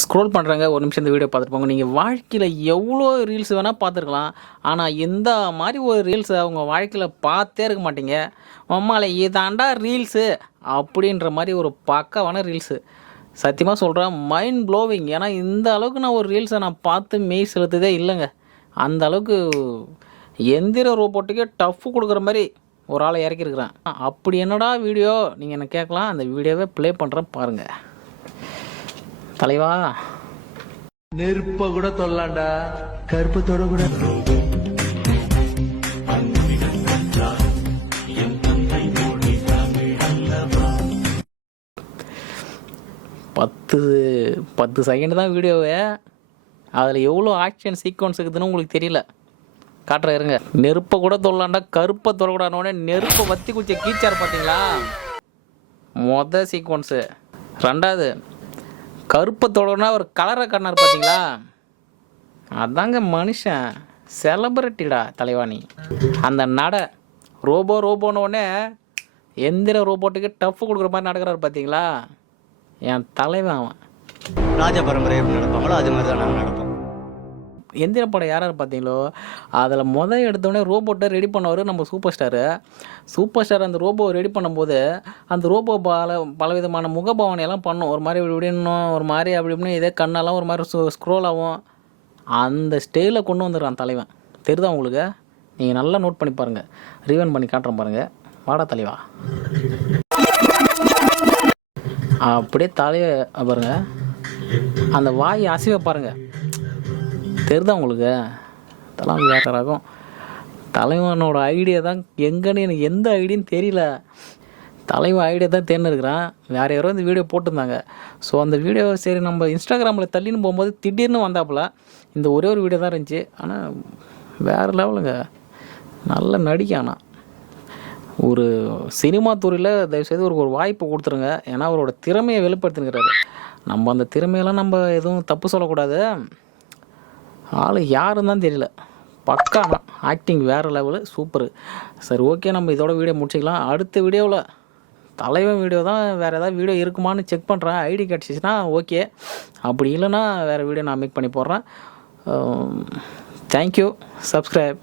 Scroll பண்ணுறாங்க, ஒரு நிமிஷம் இந்த வீடியோ பார்த்துட்டு போங்க. நீங்கள் வாழ்க்கையில் எவ்வளோ ரீல்ஸ் வேணால் பார்த்துருக்கலாம், ஆனால் இந்த மாதிரி ஒரு ரீல்ஸை உங்கள் வாழ்க்கையில் பார்த்தே இருக்க மாட்டீங்க. அம்மால இதாண்டா ரீல்ஸு அப்படின்ற மாதிரி ஒரு பக்காவான ரீல்ஸு. சத்தியமாக சொல்கிறேன், மைண்ட் ப்ளோவிங். ஏன்னா இந்த அளவுக்கு நான் ஒரு ரீல்ஸை நான் பார்த்து மெய் செலுத்ததே இல்லைங்க. அந்த அளவுக்கு எந்திர ரோபோட்டுக்கே டஃப் கொடுக்குற மாதிரி ஒரு ஆளை இறக்கிருக்கிறேன். அப்படி என்னடா வீடியோ நீங்கள் என்ன கேட்கலாம். அந்த வீடியோவை ப்ளே பண்ணுறேன் பாருங்கள். தலைவா, நெருப்ப கூட தொல்லாண்டா, கருப்பத்தோட கூட. பத்து செகண்ட் தான் வீடியோவை. அதில் எவ்வளோ ஆக்ஷன் சீக்வன்ஸ் இருக்குதுன்னு உங்களுக்கு தெரியல. காட்டுற இருங்க. நெருப்பை கூட தொல்லாண்டா, கருப்பை தொடக்கூடாதுனோடனே நெருப்பை வத்தி குடிச்ச கீச்சார் பார்த்தீங்களா? மொதல் சீக்வன்ஸு. ரெண்டாவது, கருப்பை தொடனா ஒரு கலரை கண்ணார் பார்த்தீங்களா? அதாங்க மனுஷன், செலப்ரிட்டிடா தலைவாணி. அந்த நடை ரோபோன்னொடனே எந்திர ரோபோட்டுக்கு டஃப் கொடுக்குற மாதிரி நடக்கிறாரு பார்த்தீங்களா? என் தலைவன் அவன். ராஜ பரம்பரை எப்படி நடப்பாங்களோ அது மாதிரி தான் நாங்கள் நடப்போம். எந்திர படம் யார் பார்த்தீங்களோ, அதில் எடுத்தோடனே ரோபோட்டை ரெடி பண்ணவர் நம்ம சூப்பர் ஸ்டார். அந்த ரோபோவை ரெடி பண்ணும்போது அந்த ரோபோ பலவிதமான முகபாவனையெல்லாம் பண்ணும். ஒரு மாதிரி இப்படின்னும், ஒரு மாதிரி அப்படி இப்படின்னு, இதே கண்ணெல்லாம் ஒரு மாதிரி ஸ்க்ரோல் ஆகும். அந்த ஸ்டைலில் கொண்டு வந்துடுறான் தலைவன். தெரியுதா உங்களுக்கு? நீங்கள் நல்லா நோட் பண்ணி பாருங்கள். ரீவன் பண்ணி காட்டுறேன் பாருங்கள். வாடா தலைவா. அப்படியே தலையை பாருங்க, அந்த வாய் அசைவை பாருங்கள். தெரியுதா உங்களுக்கு? அதெல்லாம் வேற ரகம். தலைவனோட ஐடியா தான் எங்கன்னு எனக்கு எந்த ஐடியான்னு தெரியல. தலைவன் ஐடியா தான் தேர்ந்துருக்கிறான். வேறு யாரோ இந்த வீடியோ போட்டிருந்தாங்க. ஸோ அந்த வீடியோ சரி நம்ம இன்ஸ்டாகிராமில் தள்ளின்னு போகும்போது திடீர்னு வந்தாப்புல இந்த ஒரே ஒரு வீடியோ தான் இருந்துச்சு. ஆனால் வேறு லெவலுங்க, நல்ல நடிக்க. ஆனால் ஒரு சினிமா துறையில் தயவுசெய்து ஒரு வாய்ப்பு கொடுத்துருங்க. ஏன்னா அவரோட திறமையை வெளிப்படுத்தினுக்கிறாரு. நம்ம அந்த திறமையெல்லாம் நம்ம எதுவும் தப்பு சொல்லக்கூடாது. ஆள் யாருன்னு தான் தெரியல, பக்கானா ஆக்டிங் வேறு லெவலு, சூப்பரு. சரி, ஓகே, நம்ம இதோட வீடியோ முடிச்சிக்கலாம். அடுத்த வீடியோவில் தலைவன் வீடியோ தான். வேறு ஏதாவது வீடியோ இருக்குமான்னு செக் பண்ணுறேன். ஐடி கிடச்சிச்சின்னா ஓகே, அப்படி இல்லைன்னா வேறு வீடியோ நான் மேக் பண்ணி போடுறேன். தேங்க்யூ. சப்ஸ்கிரைப்.